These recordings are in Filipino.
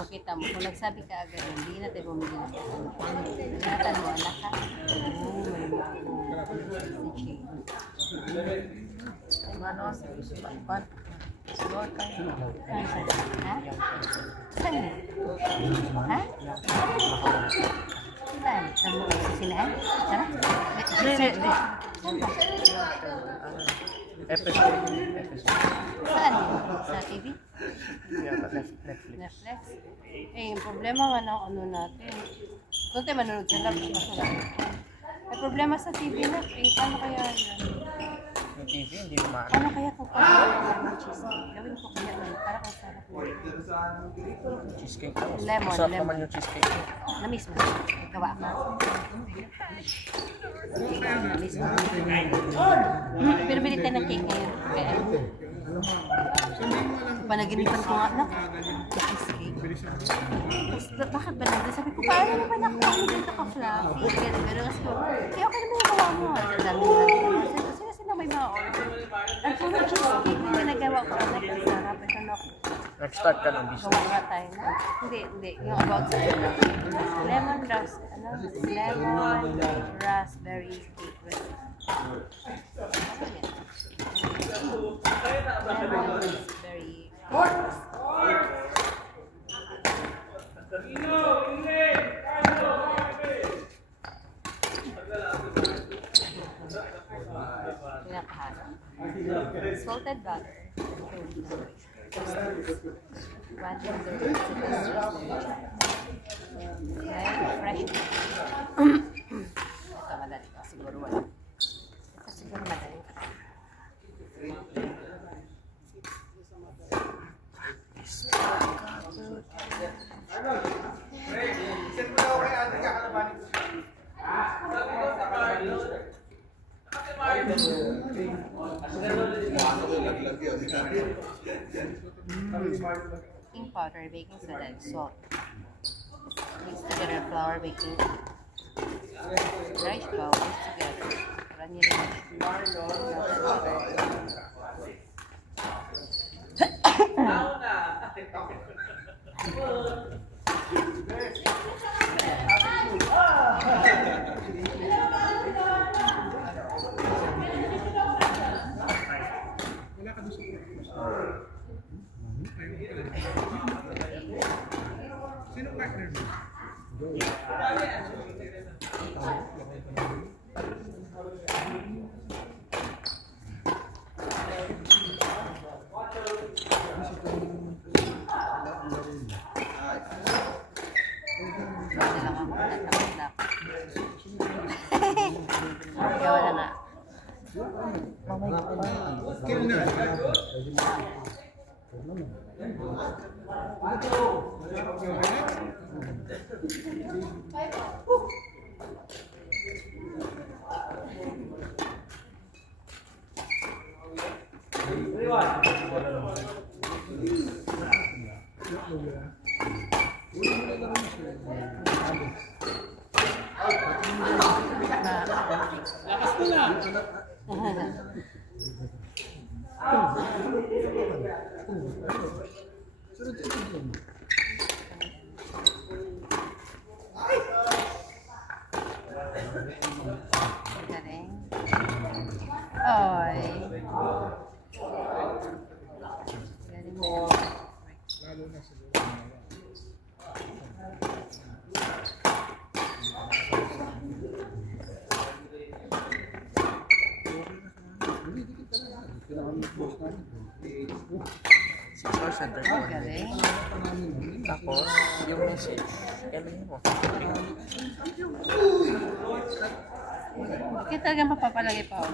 Kung kita mo, kung nagsabi ka agad, hindi na tayo bumili na. Nagatan mo, anak ka. Oo, may bago. Si Che. Ano? Pan? Siguro kayo. Ha? Saan mo? Ha? Saan? Saan mo? Sinahan? Saan? Saan ba? Episode. Saan yun? Sa TV? Netflix. Netflix? Eh, yung problema nga ng ano natin. Doon tayo manonood sa laptop. May problema sa TV na. Eh, paano kaya yun? Yung TV, hindi naman. Ano kaya kung pagkakas ng cheesecake? Gawin ko kaya nun. Para kung sarap mo. Cheesecake. Lemon, Masarap lemon. naman yung cheesecake. Na-miss mo. Gawa ka. Na-miss mo. Pero bili tayo ng cake ngayon. Kaya panaginipan ko nga na. Cheesecake. Bakit ba nandun? Sabi ko, paano naman ako dito ka-fluffy? Ganun kasi ko. Kaya okay naman yung gawa mo. Sino may mga order? Ang puro cheesecake na ginagawa ko. Nagkasarap. Ito na ako. Nag-start ka ng business. Gawa nga tayo na. Hindi. Yung about sa lemon raspberry cake recipe. Lemon raspberry. Pinakaharap. Salted butter. Fresh. Ito madali ka. Siguro wala. Ito siguro madali ka. Baking powder, baking soda, and salt. Mix together flour, baking rice flour, mix together. Run your Sino partner mo? gawa na nga. Skill na. Lakas ko na. Galing. Oy. Galing mo. Lalo na siguro. Call center. Galing. Tapos, yung message, gawin mo. Bakit talaga mapapalagay pa ako?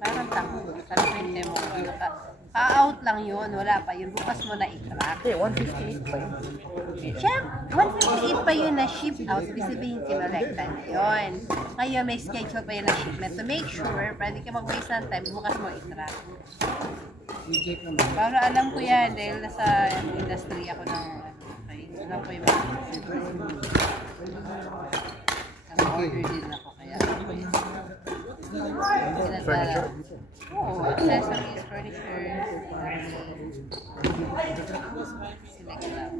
Parang tango. Kalipente mo. Pa-out lang yun. Wala pa yun. Bukas mo na i-crack. Hindi, 158 pa yun. Siya, 158 pa yun na ship out. Ibig sabihin, kinolekta na yun. Ngayon, may schedule pa yun na shipment. To make sure, pwede ka mag-waste ng time, bukas mo i-track. Para alam ko yan, dahil nasa industry ako ng okay. Alam ko yung mga order din ako, kaya alam ko yun. Furniture? Oo, accessories, furniture, select lang.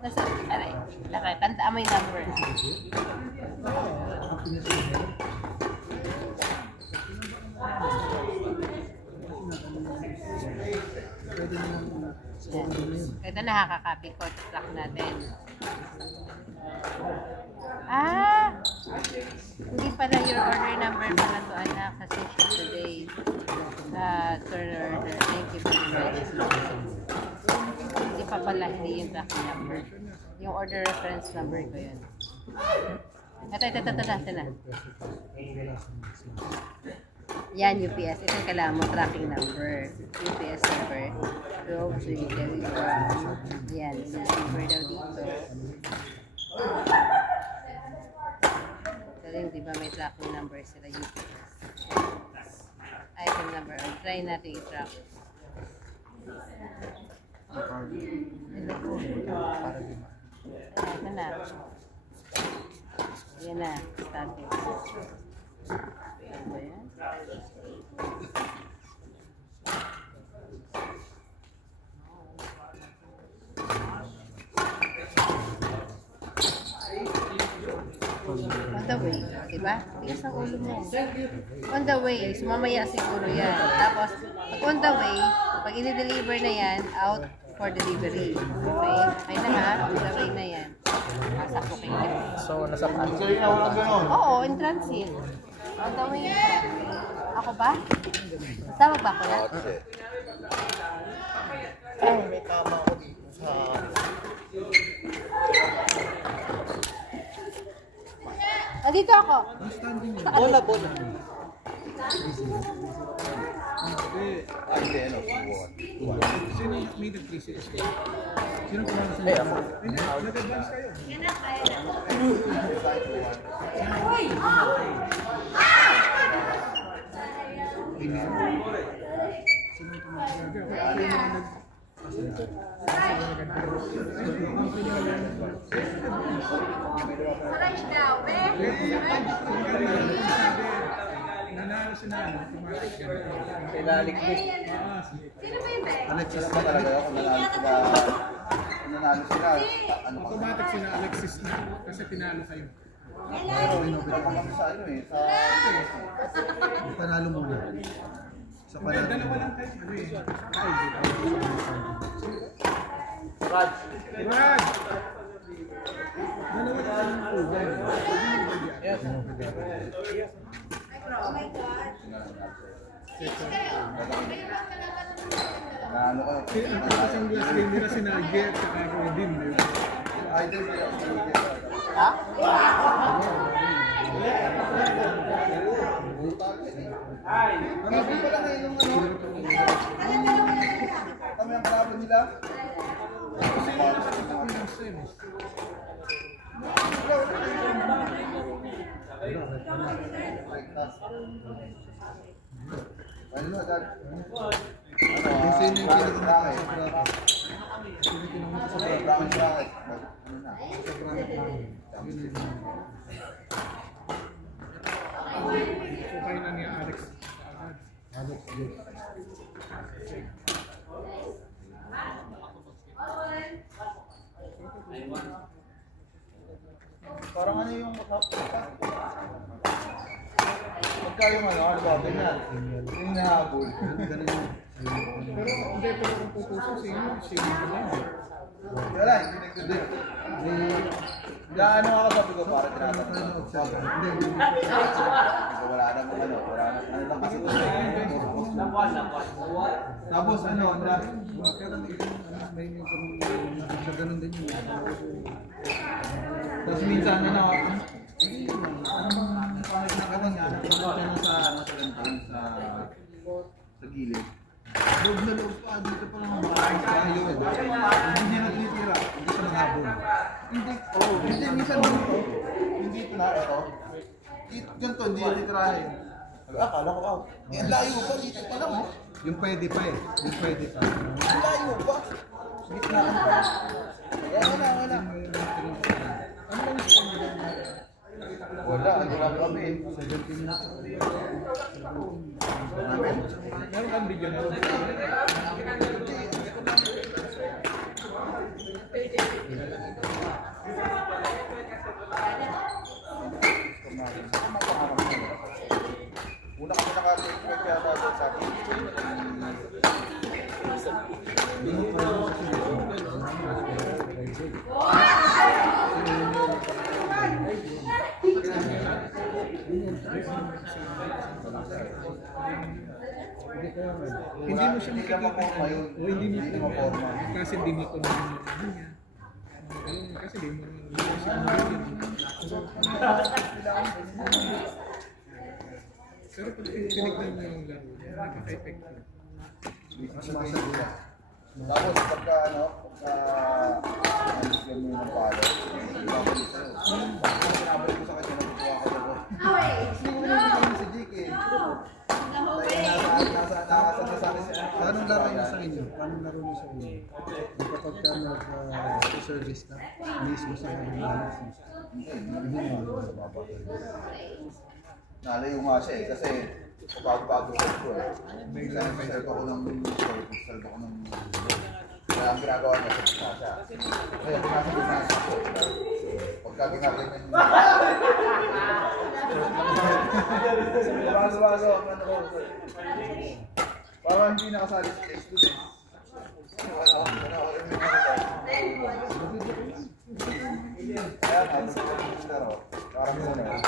Nasa, aray, nakatandaan mo yung number. Ito nakakakopy ko. Track natin. Ah! Hindi pala your order number pala to anak kasi ship today. Turn order. Thank you very much. Hindi pa pala hindi yung tracking number. Yung order reference number ko yun. Ito na. Yan, UPS. Ito yung kailangan mo, tracking number. UPS number. So, you carry yan, number daw dito. So, di ba may tracking number sila UPS. Item number. Try natin i-track. Ito na. Yan na. Starting. Ano ba yan? On the way, diba? Tigas ang ulo mo. On the way, so mamaya siguro yan. Tapos, pag on the way, pag i-deliver na yan, out for delivery. Okay? Ay na ha, on the way na yan. Nasa booking na. So, nasa paano? Oo, in transit. On the way. Ako ba? Tawag ba ako na? May tama ako dito sa... Andito ako. Bola. Sino yung may nag-3CS kayo? Sino kumala sa Ay, ako. nag-advance kayo? Nanalo siya na automatic ganun. Kilalik mo. Alexis ba talaga ako? Nanalo sila. Ano pa? Automatic sila Alexis na kasi tinalo kayo. Pero inobit pa kami sa ano eh. Sa... Panalo muna. Sa Hindi, dalawa lang kayo. Ano eh? Raj. Raj! Dalawa lang kayo ng ugan. Yes. Nanalo ko. Ang tapos ang last game nila si Nugget at Rodin. Idol ko yung Ha? Ano pa lang ngayon yung ano? Kami ang parabo nila? Ano na, Dad? Ano, sino yung pinag-bracket? Brown bracket. Ano na? So kayo na ni Alex. Alex, yes. Parang ano yung pagka yung ano ba, ganyan. Yung nahabol. Ganun yung... Pero hindi, pero kung pupuso sino ko lang. Wala, hindi nagkudin. Gaano ako sabi ko para tinatanong ko. Hindi. Wala namang ano, wala namang ano lang kasi. Tapos ano, may ganun din yun. Tapos minsan ano, kahit nakatang sa gilid. Loob na loob pa, dito pa lang ang bahay sa ayun. Hindi niya natitira, hindi siya naghabol. Hindi, minsan dito. Hindi ito na, ito. Ganito, hindi niya titirahin. Akala ko, wow. Ang layo pa, dito pa lang, oh. Yung pwede pa eh. Yung pwede pa. Ang layo pa. Gitnaan pa. Wala. Ano ba yung Wala, ano lang kami. 17 na. Meron kang video na. Una kami naka-take yata doon sa akin. Hindi mo siya makikita. O hindi mo Hindi maporma. kasi hindi mo ito naman yung ano niya. Kasi hindi mo naman siya pero pag tinignan mo yung laro, nakaka-effect mo. Sumasagot. Tapos pagka bigyan mo ng palo, pinabalik ko sa kanya, natutuwa ko na doon. Hindi ko naman si Jake eh. Nasa sa akin siya. Paano laro niya sa inyo? Paano laro niya sa inyo? Kapag ka nag-service ka, mismo sa mga Hindi mo nalayo nga siya eh, kasi bago-bago ko eh. Minsan serve ako ng serve ako ng kaya ang ginagawa niya sa siya. Kaya pinasok na ako. Pagka ginagawa niya bago-bago ano ko. Parang hindi nakasali sa test ko eh. Kaya nga, parang gano'n.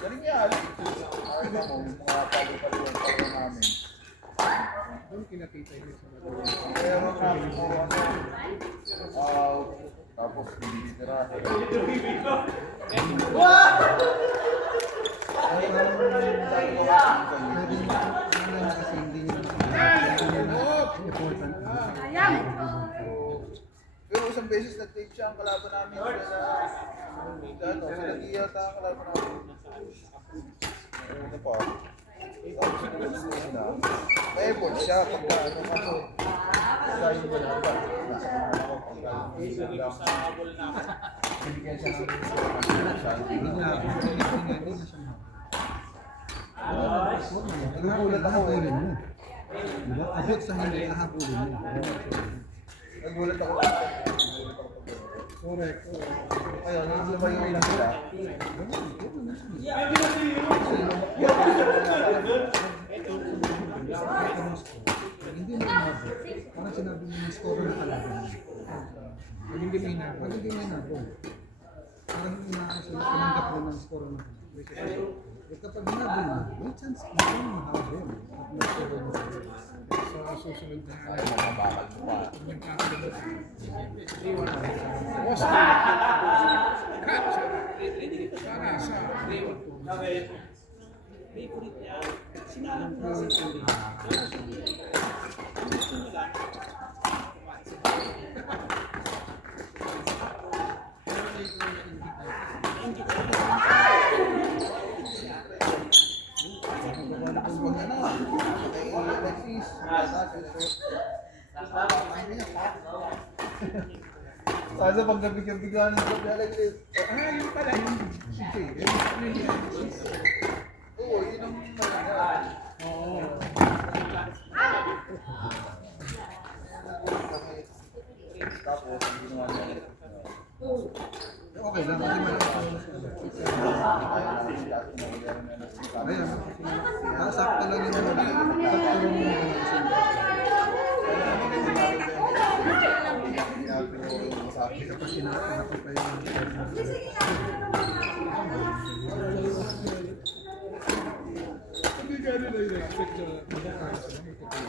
Galing niya, alam. Nakita mo, mga palo-palo yung palo namin. Doon kinakita yun sa laro. Kaya namin mo, tapos binibitira. kasi hindi important. Pero isang beses nag-take siya ang kalaban namin sila Gia ta ang kalaban namin. Ano pa? May effort siya pagka ano kaso. Kaya yung wala ba? Bibigyan siya ng Nagugulat ako eh. Diba? Abot sa hindi nahabulin mo. nagulat ako. Correct. Ayun, lumayo lang sila. Hindi mo inabot. Parang sinabi mo yung score na kalaban mo. Pag hindi may nabot. Pag hindi mo inabot, parang tinanggap mo ng score na kalaban. At kapag inabot mo, may chance mo yung mahabol. At mag-score mo. Sa susunod na Ay, mga bakal mo pa. yung kakalimutan. Oscar! Catch! Para sa Liverpool. Kasi pag nabigyan-bigyan ng job na like Yun pala yung CJ. oo, yun ang malaga. Oo. Tapos, ang ginawa niya. Okay lang, kasi malakas Ayan, sakto lang yung pagtulong mo kapag sinakto pa yung Hindi ka nila yung expect na magkakaroon sa mga